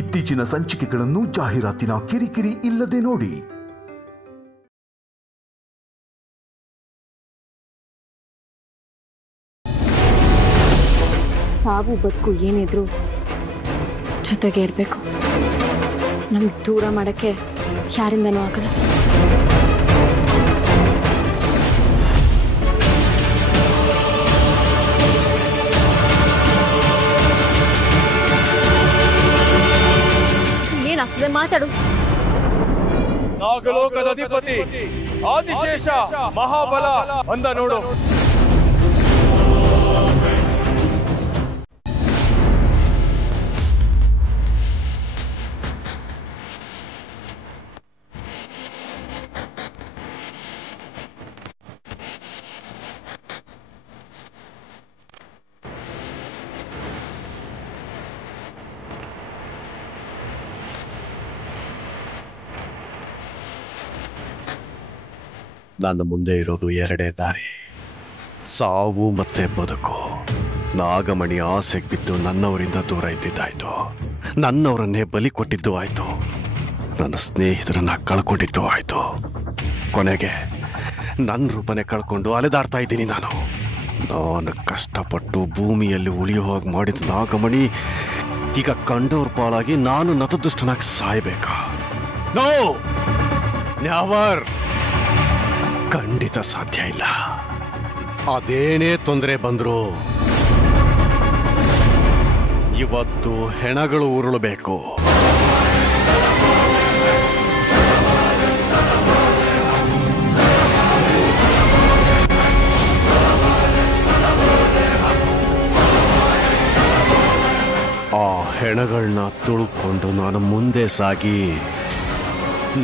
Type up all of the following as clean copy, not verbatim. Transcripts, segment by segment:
ಇತ್ತೀಚಿನ ಸಂಚಿಕೆಗಳನ್ನು ಜಾಹೀರಾತಿನ ಕಿರಿಕಿರಿ ಇಲ್ಲದೆ ನೋಡಿ. ಸಾವು ಬದುಕು ಏನಿದ್ರು ಜೊತೆಗೆ ಇರಬೇಕು. ನಮ್ಗೆ ದೂರ ಮಾಡೋಕ್ಕೆ ಯಾರಿಂದನೂ ಆಗಲ್ಲ. ಏನಾಗ್ತದೆ ಮಾತಾಡು. ನಾಗಲೋಕದ ಅಧಿಪತಿ ಆದಿಶೇಷ ಮಹಾಬಲ ಅಂದ ನೋಡು. ನನ್ನ ಮುಂದೆ ಇರೋದು ಎರಡೇ ದಾರಿ, ಸಾವು ಮತ್ತೆ ಬದುಕು. ನಾಗಮಣಿ ಆಸೆಗೆ ಬಿದ್ದು ನನ್ನವರಿಂದ ದೂರ ಇದ್ದಿದ್ದಾಯ್ತು, ನನ್ನವರನ್ನೇ ಬಲಿ ಕೊಟ್ಟಿದ್ದು ಆಯ್ತು, ನನ್ನ ಸ್ನೇಹಿತರನ್ನ ಕಳ್ಕೊಂಡಿದ್ದು ಆಯ್ತು. ಕೊನೆಗೆ ನನ್ನ ರೂಪನೇ ಕಳ್ಕೊಂಡು ಅಲೆದಾಡ್ತಾ ಇದ್ದೀನಿ ನಾನು. ಕಷ್ಟಪಟ್ಟು ಭೂಮಿಯಲ್ಲಿ ಉಳಿಯೋ ಹಾಗೆ ಮಾಡಿದ ನಾಗಮಣಿ ಈಗ ಕಂಡೋರ್ ಪಾಲಾಗಿ ನಾನು ನತದೃಷ್ಟನಾಗಿ ಸಾಯ್ಬೇಕಾ? No, never. ಖಂಡಿತ ಸಾಧ್ಯ ಇಲ್ಲ. ಅದೇನೇ ತೊಂದರೆ ಬಂದ್ರು ಇವತ್ತು ಹೆಣಗಳು ಉರುಳಬೇಕು. ಆ ಹೆಣಗಳನ್ನ ತುಳುಕೊಂಡು ನಾನು ಮುಂದೆ ಸಾಗಿ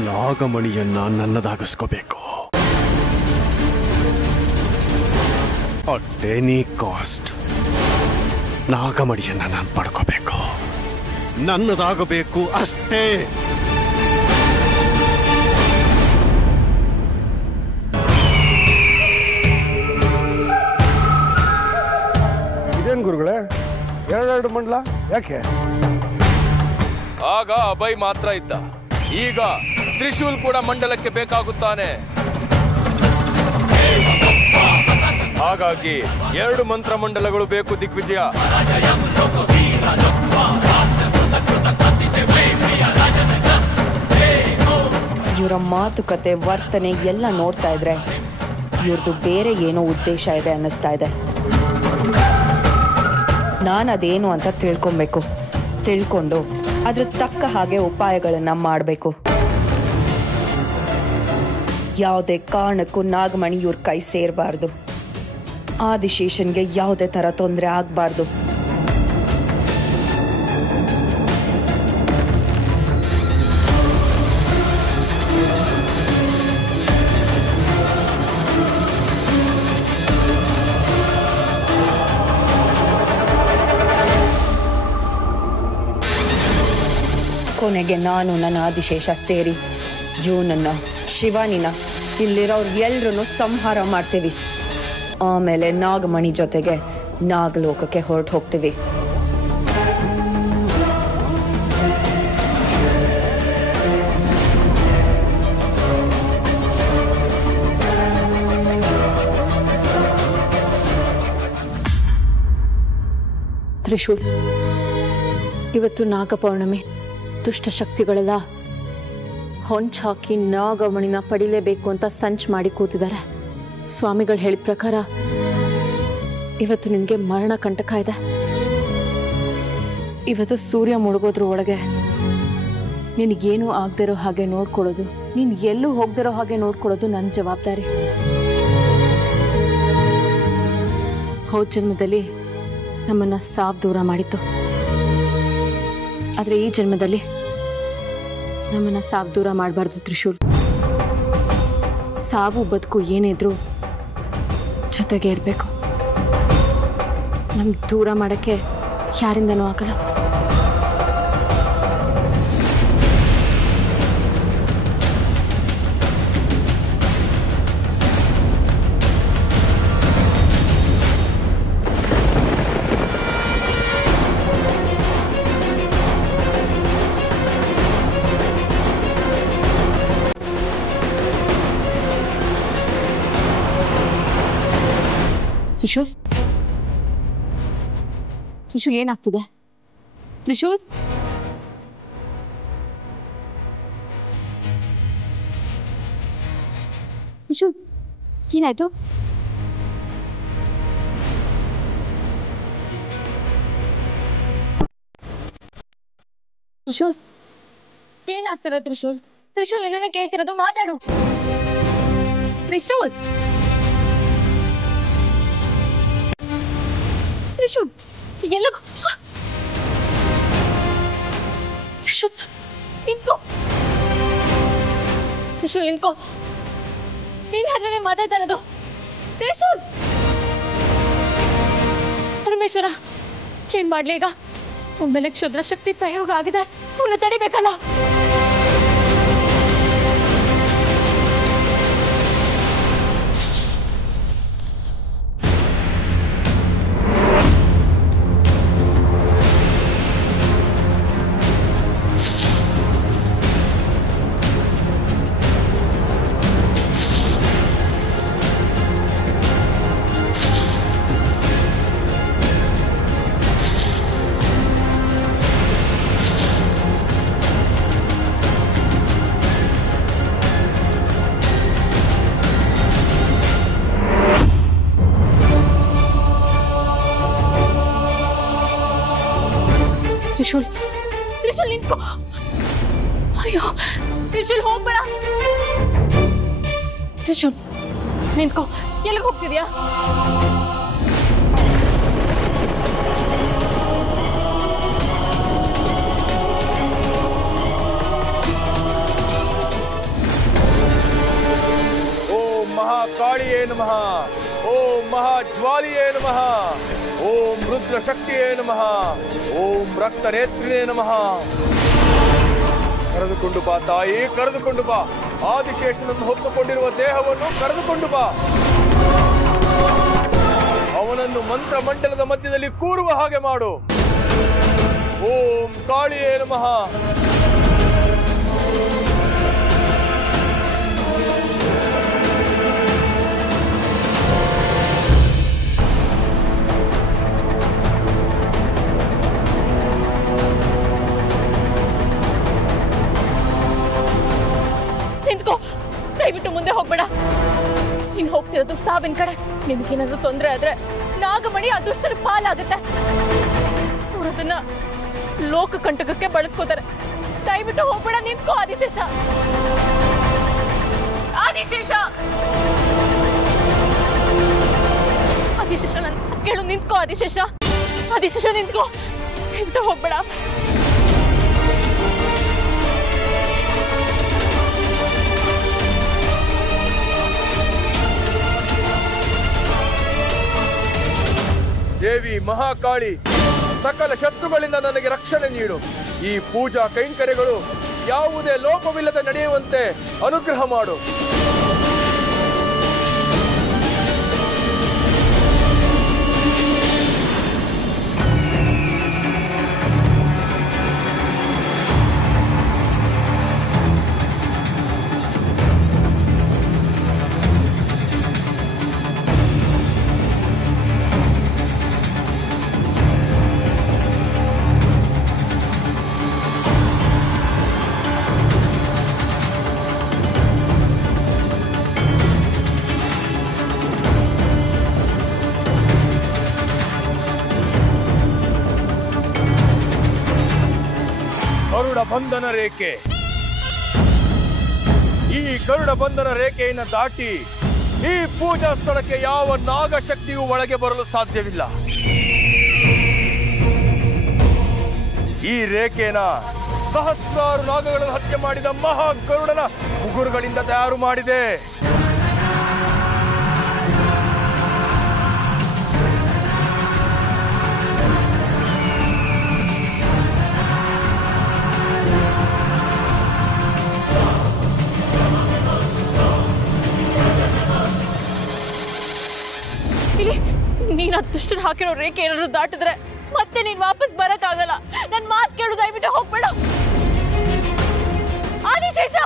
ನಾಗಮಣಿಯನ್ನ ನನ್ನದಾಗಿಸ್ಕೋಬೇಕು. ಅಟ್ ಎನಿ ಕಾಸ್ಟ್ ನಾಗಮಣಿಯನ್ನ ನಾನು ಪಡ್ಕೋಬೇಕು, ನನ್ನದಾಗಬೇಕು ಅಷ್ಟೇ. ಇದೇನು ಗುರುಗಳೇ, ಎರಡೆರಡು ಮಂಡಲ ಯಾಕೆ? ಆಗ ಅಭಯ್ ಮಾತ್ರ ಇದ್ದ, ಈಗ ತ್ರಿಶೂಲ್ ಕೂಡ ಮಂಡಲಕ್ಕೆ ಬೇಕಾಗುತ್ತಾನೆ. ಹಾಗಾಗಿ 2 ಮಂತ್ರ ಮಂಡಲಗಳು ಬೇಕು ದಿಗ್ವಿಜಯ. ಇವರ ಮಾತುಕತೆ ವರ್ತನೆ ಎಲ್ಲ ನೋಡ್ತಾ ಇದ್ರೆ ಇವ್ರದ್ದು ಬೇರೆ ಏನೋ ಉದ್ದೇಶ ಇದೆ ಅನ್ನಿಸ್ತಾ ಇದೆ. ನಾನು ಅದೇನು ಅಂತ ತಿಳ್ಕೊಬೇಕು, ತಿಳ್ಕೊಂಡು ಅದ್ರ ತಕ್ಕ ಹಾಗೆ ಉಪಾಯಗಳನ್ನ ಮಾಡಬೇಕು. ಯಾವುದೇ ಕಾರಣಕ್ಕೂ ನಾಗಮಣಿ ಇವ್ರ ಕೈ ಸೇರಬಾರ್ದು, ಆದಿಶೇಷನ್ಗೆ ಯಾವುದೇ ಥರ ತೊಂದರೆ ಆಗಬಾರ್ದು. ಕೊನೆಗೆ ನಾನು ನನ್ನ ಆದಿಶೇಷ ಸೇರಿ ಇವನನ್ನ ಶಿವಾನಿನ ಇಲ್ಲಿರೋರು ಎಲ್ರೂ ಸಂಹಾರ ಮಾಡ್ತೀವಿ. ಆಮೇಲೆ ನಾಗಮಣಿ ಜೊತೆಗೆ ನಾಗಲೋಕಕ್ಕೆ ಹೊರಟು ಹೋಗ್ತೀವಿ. ತ್ರಿಶೂಲ್, ಇವತ್ತು ನಾಗಪೌರ್ಣಮಿ. ದುಷ್ಟಶಕ್ತಿಗಳೆಲ್ಲ ಹೊಂಚ್ ಹಾಕಿ ನಾಗಮಣಿನ ಪಡಿಲೇಬೇಕು ಅಂತ ಸಂಚ್ ಮಾಡಿ ಕೂತಿದ್ದಾರೆ. ಸ್ವಾಮಿಗಳು ಹೇಳಿದ ಪ್ರಕಾರ ಇವತ್ತು ನಿನಗೆ ಮರಣ ಕಂಟಕ ಇದೆ. ಇವತ್ತು ಸೂರ್ಯ ಮುಳುಗೋದ್ರ ಒಳಗೆ ನಿನಗೇನು ಆಗದಿರೋ ಹಾಗೆ ನೋಡ್ಕೊಳ್ಳೋದು, ನೀನು ಎಲ್ಲೂ ಹೋಗದಿರೋ ಹಾಗೆ ನೋಡ್ಕೊಳ್ಳೋದು ನನ್ನ ಜವಾಬ್ದಾರಿ. ಹೋದ ಜನ್ಮದಲ್ಲಿ ನಮ್ಮನ್ನ ಸಾವು ದೂರ ಮಾಡಿತ್ತು, ಆದರೆ ಈ ಜನ್ಮದಲ್ಲಿ ನಮ್ಮನ್ನ ಸಾವು ದೂರ ಮಾಡಬಾರ್ದು ತ್ರಿಶೂಲ್. ಸಾವು ಬದುಕು ಏನಿದ್ರು ಜೊತೆಗೆ ಇರಬೇಕು. ನಮ್ಗೆ ದೂರ ಮಾಡೋಕ್ಕೆ ಯಾರಿಂದನೂ ಆಗಲ್ಲ. ತ್ರಿಶೂಲ್ ಏನಾಗ್ತಿದೆ? ತ್ರಿಶೂಲ್ ತ್ರಿಶೂಲ್ ಏನಾಯ್ತು? ತ್ರಿಶೂಲ್ ಏನಾಗ್ತಿದೆ? ತ್ರಿಶೂಲ್ ತ್ರಿಶೂಲ್ ಏನೇನ ಕೇಳ್ತಿರೋದು? ಮಾತಾಡು ತ್ರಿಶೂಲ್. ತ್ರಿಶೂಲ್ ಎಲ್ಲ ತ್ರಿಶೂಲ್ ನಿಂತ್ಕೋ. ತ್ರಿಶೂಲ್ ನಿಂತ್ಕೋ. ನೀನ್ ಹಾಗೆ ಮಾತಾಡ್ತಾ ಇರೋದು. ತ್ರಿಶೂಲ್ ಪರಮೇಶ್ವರ ಏನ್ ಮಾಡ್ಲಿ ಈಗ? ಒಮ್ಮೆಲೆ ಕ್ಷುದ್ರ ಶಕ್ತಿ ಪ್ರಯೋಗ ಆಗಿದೆ. ಅವನ್ನ ತಡಿಬೇಕಲ್ಲ. ತ್ರಿಶೂಲ್ ತ್ರಿಶೂಲ್ ನಿಂತ್ಕೋ. ಅಯ್ಯೋ ತ್ರಿಶೂಲ್ ಹೋಗ್ಬೇಡ. ತ್ರಿಶೂಲ್ ನಿಂತ್ಕೋ. ಎಲ್ಲಿಗೆ ಹೋಗ್ತಿದ್ಯಾ? ಓಂ ಮಹಾಕಾಳಿಯೇ ನಮಃ. ಓಂ ಮಹಾಜ್ವಾಲಿಯೇ ನಮಃ. ಓಂ ರುದ್ರ ಶಕ್ತಿಯೇ ನಮಃ. ಓಂ ರಕ್ತ ನೇತ್ರಿಯೇ ನಮಃ. ಕರೆದುಕೊಂಡು ಬಾ ತಾಯಿ, ಕರೆದುಕೊಂಡು ಬಾ. ಆದಿಶೇಷನನ್ನು ಹೊತ್ತುಕೊಂಡಿರುವ ದೇಹವನ್ನು ಕರೆದುಕೊಂಡು ಬಾ. ಅವನನ್ನು ಮಂತ್ರ ಮಂಡಲದ ಮಧ್ಯದಲ್ಲಿ ಕೂರುವ ಹಾಗೆ ಮಾಡು. ಓಂ ಕಾಳಿಯೇ ನಮಃ. ನಿಂತ್ಕೋ. ದಯವಿಟ್ಟು ಮುಂದೆ ಹೋಗ್ಬೇಡ. ನೀನ್ ಹೋಗ್ತಿರೋದು ಸಾವಿನ ಕಡೆ. ನಿನ್ಗೇನಾದ್ರೂ ತೊಂದರೆ ಆದ್ರೆ ನಾಗಮಣಿ ಆ ದುಷ್ಟರ ಪಾಲಾಗುತ್ತೆ. ಅದನ್ನ ಲೋಕ ಕಂಟಕಕ್ಕೆ ಬಳಸ್ಕೋತಾರೆ. ದಯವಿಟ್ಟು ಹೋಗ್ಬೇಡ. ನಿಂತ್ಕೋ ಆದಿಶೇಷ. ಆದಿಶೇಷ ಆದಿಶೇಷ ನನ್ ಕೇಳು. ನಿಂತ್ಕೋ ಆದಿಶೇಷ. ಆದಿಶೇಷ ನಿಂತ್ಕೋ. ದಯವಿಟ್ಟು ಹೋಗ್ಬೇಡ. ದೇವಿ ಮಹಾಕಾಳಿ, ಸಕಲ ಶತ್ರುಗಳಿಂದ ನನಗೆ ರಕ್ಷಣೆ ನೀಡು. ಈ ಪೂಜಾ ಕೈಂಕರ್ಯಗಳು ಯಾವುದೇ ಲೋಪವಿಲ್ಲದೆ ನಡೆಯುವಂತೆ ಅನುಗ್ರಹ ಮಾಡು. ಗರುಡ ಬಂಧನ ರೇಖೆ. ಈ ಗರುಡ ಬಂಧನ ರೇಖೆಯನ್ನು ದಾಟಿ ಈ ಪೂಜಾ ಸ್ಥಳಕ್ಕೆ ಯಾವ ನಾಗಶಕ್ತಿಯೂ ಒಳಗೆ ಬರಲು ಸಾಧ್ಯವಿಲ್ಲ. ಈ ರೇಖೆನ ಸಹಸ್ರಾರು ನಾಗಗಳನ್ನು ಹತ್ಯೆ ಮಾಡಿದ ಮಹಾ ಗರುಡನ ಉಗುರುಗಳಿಂದ ತಯಾರು ಮಾಡಿದೆ. ನೀನ್ ದುಷ್ಟರು ಹಾಕಿರೋ ರೇಖೆ ಏನಾದ್ರು ದಾಟಿದ್ರೆ ಮತ್ತೆ ನೀನ್ ವಾಪಸ್ ಬರಕ್ಕಾಗಲ್ಲ. ನನ್ ಮಾತು ಕೇಳು. ದಯವಿಟ್ಟು ಹೋಗ್ಬೇಡ. ಆದಿಶೇಷ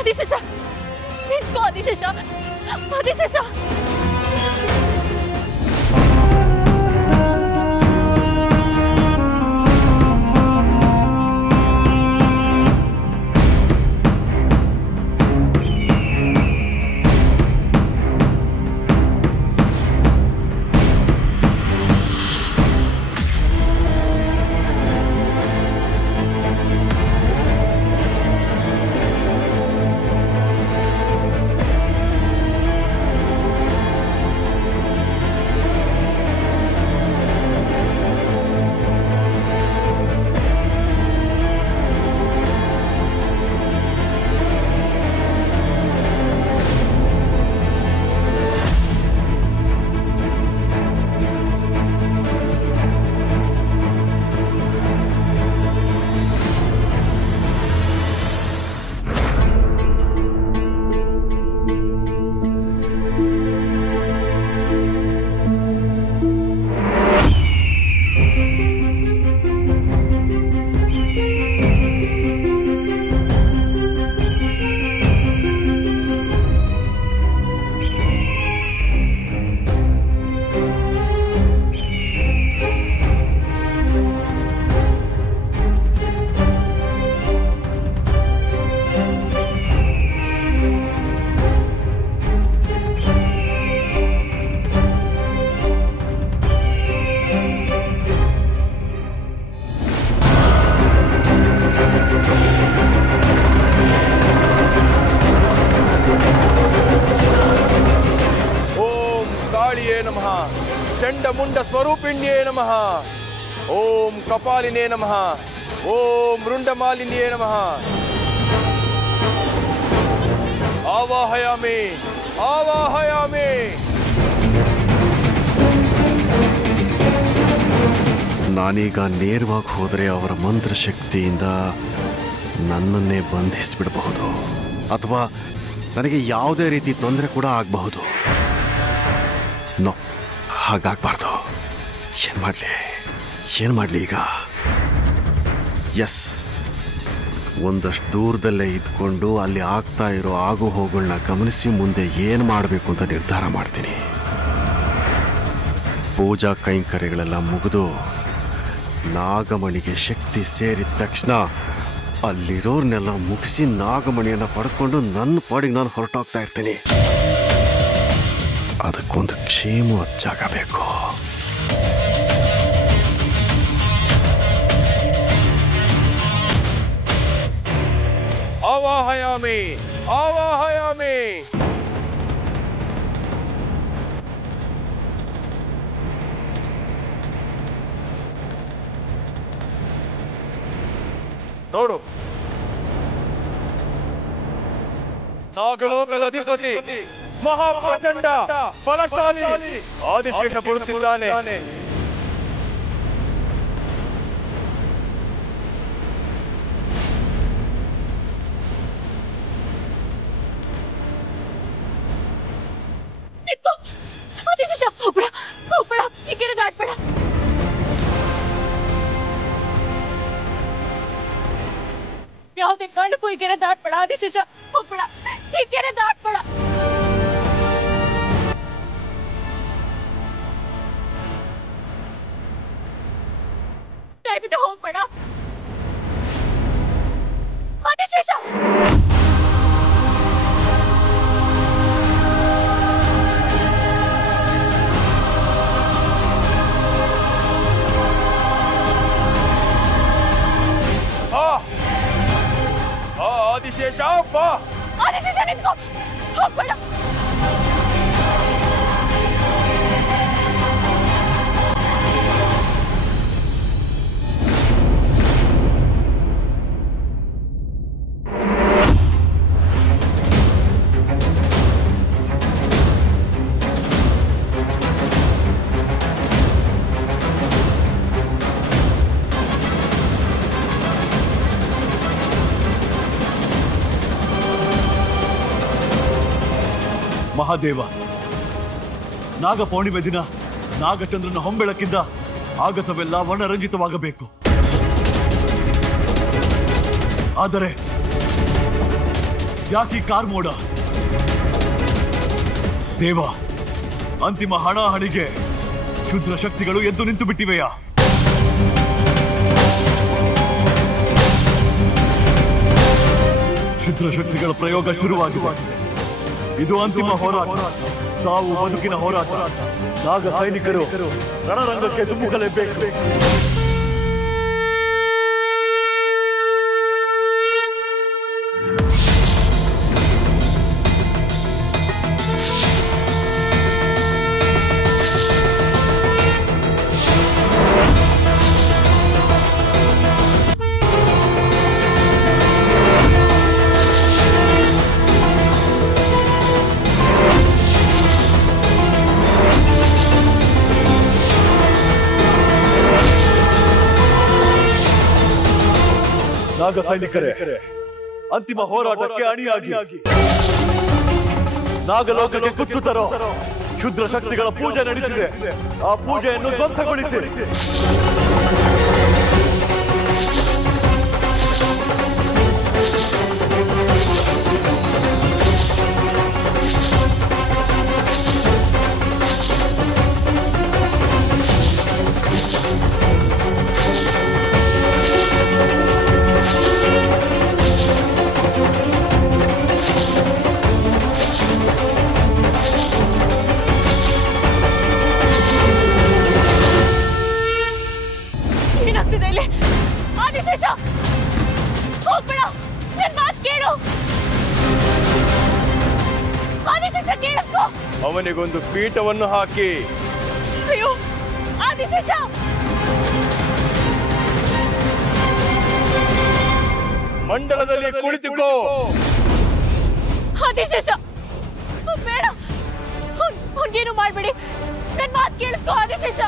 ಆದಿಶೇಷ ನಿಂತ್ಕೋ. ಆದಿಶೇಷ ಆದಿಶೇಷ ಸ್ವರೂಪಿಣ್ಯೇ ನಮಃ. ಓಂ ಕಪಾಲಿನೇ ನಮಃ. ಓಂ ರುಂಡಮಾಲಿನ್ಯೇ ನಮಃ. ಆವಾಹಯಾಮಿ ಆವಾಹಯಾಮಿ. ನಾನೀಗ ನೇರವಾಗಿ ಹೋದರೆ ಅವರ ಮಂತ್ರಶಕ್ತಿಯಿಂದ ನನ್ನನ್ನೇ ಬಂಧಿಸಿಬಿಡಬಹುದು, ಅಥವಾ ನನಗೆ ಯಾವುದೇ ರೀತಿ ತೊಂದರೆ ಕೂಡ ಆಗಬಹುದು. ನೋ, ಹಾಗಾಗಬಾರ್ದು. ಏನು ಮಾಡಲಿ ಈಗ? ಎಸ್, ಒಂದಷ್ಟು ದೂರದಲ್ಲೇ ಇದ್ಕೊಂಡು ಅಲ್ಲಿ ಆಗ್ತಾ ಇರೋ ಆಗು ಹೋಗುಗಳನ್ನ ಗಮನಿಸಿ ಮುಂದೆ ಏನು ಮಾಡಬೇಕು ಅಂತ ನಿರ್ಧಾರ ಮಾಡ್ತೀನಿ. ಪೂಜಾ ಕೈಂಕರ್ಯಗಳೆಲ್ಲ ಮುಗಿದು ನಾಗಮಣಿಗೆ ಶಕ್ತಿ ಸೇರಿದ ತಕ್ಷಣ ಅಲ್ಲಿರೋರ್ನೆಲ್ಲ ಮುಗಿಸಿ ನಾಗಮಣಿಯನ್ನು ಪಡ್ಕೊಂಡು ನನ್ನ ಪಾಡಿಗೆ ನಾನು ಹೊರಟೋಗ್ತಾ ಇರ್ತೀನಿ. ಅದಕ್ಕೊಂದು ಕ್ಷೇಮವಾದ ಜಾಗ ಬೇಕು. ಆವಾಹಯಾಮಿ ಆವಾಹಯಾಮಿ. ನೋಡು, ನಾಗಲೋಕದ ಅಧಿಪತಿ ಮಹಾಪ್ರಚಂಡ ಫಲಶಾಲಿ ಆದಿಶೇಷ ಬರುತ್ತಿದ್ದಾನೆ. ಆದಿಶೇಷ, ಹೋಗ್ಬೇಡ ಹೋಗ್ಬೇಡ, ಈ ಕೆರೆ ದಾಟ್ಬೇಡ. ಯಾವುದೇ ಕಾರಣಕ್ಕೂ ಈ ಕೆರೆ ದಾಟ್ಬೇಡ ಆದಿಶೇಷ, ಹೋಗ್ಬೇಡ, ಈ ಕೆರೆ ದಾಟ್ಬೇಡ. ದಯವಿಟ್ಟು ಹೋಗ್ಬೇಡ ಆದಿಶೇಷ. ಆದಿಶೇಷ ಬಾ. ಆದಿಶೇಷ ನಿಂತ್ಕೋ, ಹೋಗ್ಬೇಡ. ಮಹಾದೇವ, ನಾಗ ಪೌರ್ಣಿಮೆ ದಿನ ನಾಗಚಂದ್ರನ ಹೊಂಬೆಳಕಿಂದ ಆಗಸವೆಲ್ಲ ವರ್ಣರಂಜಿತವಾಗಬೇಕು. ಆದರೆ ಯಾಕಿ ಕಾರ್ಮೋಡ? ದೇವ, ಅಂತಿಮ ಹಣಾಹಣಿಗೆ ಕ್ಷುದ್ರ ಶಕ್ತಿಗಳು ಎದ್ದು ನಿಂತು ಬಿಟ್ಟಿವೆಯಾ? ಕ್ಷುದ್ರ ಶಕ್ತಿಗಳ ಪ್ರಯೋಗ ಶುರುವಾಗಿದೆ. ಇದು ಅಂತಿಮ ಹೋರಾಟ, ಸಾವು ಬದುಕಿನ ಹೋರಾಟ. ನಾಗ ಸೈನಿಕರು ರಣರಂಗಕ್ಕೆ ಧುಮುಕಲೇಬೇಕು. ನಾಗ ಸೈನಿಕರೇ, ಅಂತಿಮ ಹೋರಾಟಕ್ಕೆ ಅಣಿಯಾಗಿ ನಾಗಲೋಕಕ್ಕೆ ಕುತ್ತು ತರೋ ಕ್ಷುದ್ರ ಶಕ್ತಿಗಳ ಪೂಜೆ ನಡೆದಿದೆ. ಆ ಪೂಜೆಯನ್ನು ಧ್ವಂಸಗೊಳಿಸಿ. ಏನಾಗ್ತಿದೆ ಇಲ್ಲಿ? ಆದಿಶೇಷ, ಹೋಗ್ಬೇಡ, ನನ್ನ ಮಾತು ಕೇಳು. ಆದಿಶೇಷ, ಕೇಳಿಸ್ಕೋ. ಅವನಿಗೊಂದು ಪೀಠವನ್ನು ಹಾಕಿ. ಅಯ್ಯೋ ಆದಿಶೇಷ ಮಂಡಲದಲ್ಲಿ ಕುಳಿತುಕೋ. ಆದಿಶೇಷ ಬೇಡ, ಅವ್ನಿಗೇನು ಮಾಡ್ಬೇಡಿ, ನನ್ ಮಾತು ಕೇಳಿಸ್ಕೋ ಆದಿಶೇಷ.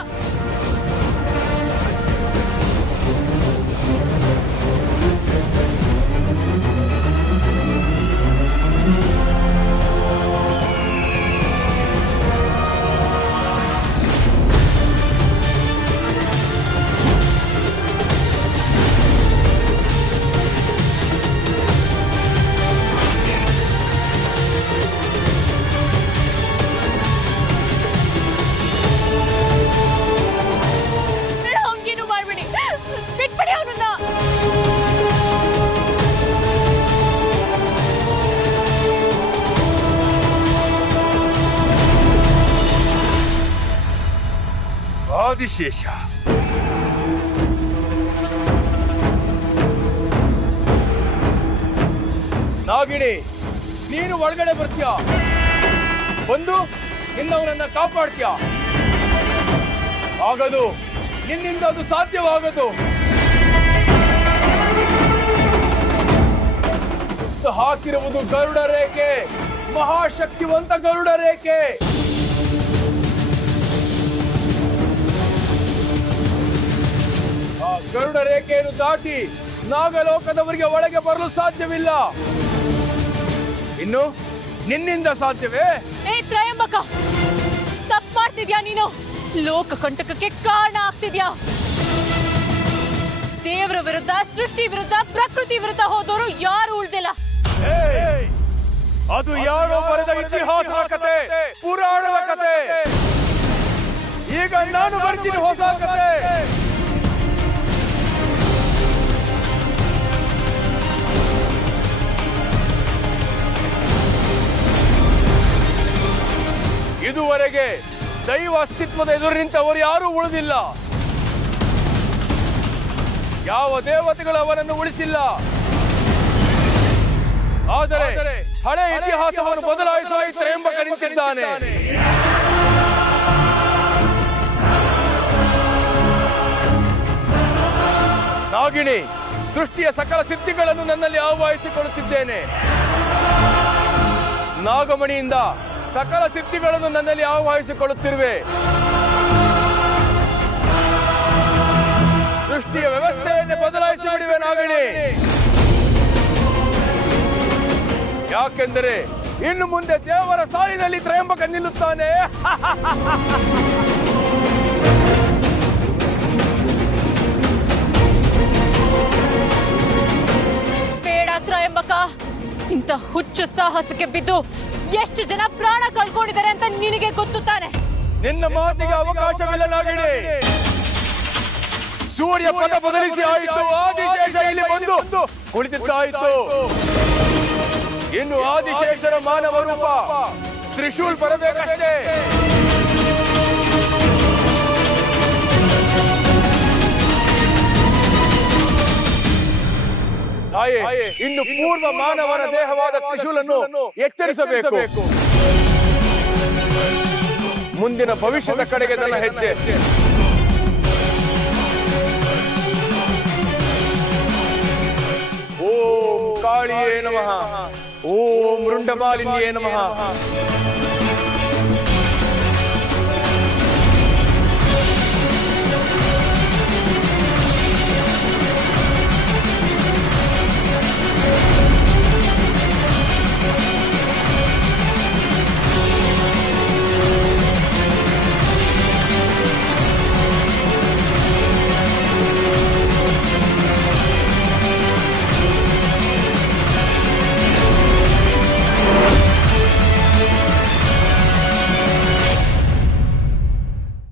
ಆದಿಶೇಷ ನಾಗಿಣಿ, ನೀನು ಒಳಗಡೆ ಬರ್ತೀಯ, ಬಂದು ನಿನ್ನವನನ್ನ ಕಾಪಾಡ್ತೀಯ. ಆಗದು, ನಿನ್ನಿಂದ ಅದು ಸಾಧ್ಯವಾಗದು. ಹಾಕಿರುವುದು ಗರುಡ ರೇಖೆ, ಮಹಾಶಕ್ತಿವಂತ ಗರುಡ ರೇಖೆ. ಆ ಗರುಡ ರೇಖೆಯನ್ನು ದಾಟಿ ನಾಗಲೋಕದವರಿಗೆ ಒಳಗೆ ಬರಲು ಸಾಧ್ಯವಿಲ್ಲ. ಇನ್ನು ನಿನ್ನಿಂದ ಸಾಧ್ಯವೇ? ಏ ತ್ರಯಂಬಕ, ತಪ್ಪು ಮಾಡ್ತಿದ್ಯಾ ನೀನು. ಲೋಕ ಕಂಟಕಕ್ಕೆ ಕಾರಣ ಆಗ್ತಿದ್ಯಾ. ದೇವರ ವಿರುದ್ಧ, ಸೃಷ್ಟಿ ವಿರುದ್ಧ, ಪ್ರಕೃತಿ ವಿರುದ್ಧ ಹೋದವರು ಯಾರು ಉಳ್ದಿಲ್ಲ. ಅದು ಯಾರೋ ಬರೆದ ಇತಿಹಾಸದ ಕತೆ, ಪುರಾಣದ ಕತೆ. ಈಗ ನಾನು ಬರ್ತೀನಿ ಹೊಸ ಕತೆ. ಇದುವರೆಗೆ ದೈವ ಅಸ್ತಿತ್ವದ ಎದುರು ನಿಂತವರು ಯಾರೂ ಉಳಿದಿಲ್ಲ. ಯಾವ ದೇವತೆಗಳು ಅವನನ್ನು ಉಳಿಸಿಲ್ಲ. ಆದರೆ ಹಳೆ ಇತಿಹಾಸವನ್ನು ಬದಲಾಯಿಸುವ ತ್ರಯಂಬಕ ನಿಂತಿದ್ದಾನೆ. ನಾಗಿಣಿ, ಸೃಷ್ಟಿಯ ಸಕಲ ಸಿದ್ಧಿಗಳನ್ನು ನನ್ನಲ್ಲಿ ಆಹ್ವಾನಿಸಿಕೊಳ್ಳುತ್ತಿದ್ದೇನೆ. ನಾಗಮಣಿಯಿಂದ ಸಕಲ ಸಿದ್ಧಿಗಳನ್ನು ನನ್ನಲ್ಲಿ ಆಹ್ವಾನಿಸಿಕೊಳ್ಳುತ್ತಿರುವೆ. ಸೃಷ್ಟಿಯ ವ್ಯವಸ್ಥೆಯನ್ನೇ ಬದಲಾಯಿಸಿ ಬಿಡುವೆ ನಾಗಿಣಿ. ಯಾಕೆಂದರೆ ಇನ್ನು ಮುಂದೆ ದೇವರ ಸಾಲಿನಲ್ಲಿ ತ್ರಯಂಬಕ ನಿಲ್ಲುತ್ತಾನೆ. ಬೇಡ ತ್ರಯಂಬಕ, ಇಂಥ ಹುಚ್ಚು ಸಾಹಸಕ್ಕೆ ಬಿದ್ದು ಎಷ್ಟು ಜನ ಪ್ರಾಣ ಕಳ್ಕೊಂಡಿದ್ದಾರೆ ಅಂತ ನಿನಗೆ ಗೊತ್ತು ತಾನೆ. ನಿನ್ನ ಮಾತಿಗೆ ಅವಕಾಶವಿಲ್ಲ ನಾಗಿಣಿ. ಸೂರ್ಯ ಪದ ಬದಲಿಸಿ ಆಯಿತು, ಆದಿಶೇಷ ಇಲ್ಲಿ ಬಂದು ಕುಳಿತಿದ್ದಾಯಿತು. ಇನ್ನು ಆದಿಶೇಷರ ಮಾನವ ರೂಪ ತ್ರಿಶೂಲ್ ಬರಬೇಕಷ್ಟೇ. ತಾಯೇ, ಇನ್ನು ಪೂರ್ವ ಮಾನವನ ದೇಹವಾದ ತ್ರಿಶೂಲನ್ನು ಎಚ್ಚರಿಸಬೇಕು. ಮುಂದಿನ ಭವಿಷ್ಯದ ಕಡೆಗೆ ನನ್ನ ಹೆಜ್ಜೆ. ಓಂ ಕಾಳಿಯೇ ನಮಃ, ಓಂ ರುಂಡಮಾಲಿನ್ಯೇ ನಮಃ.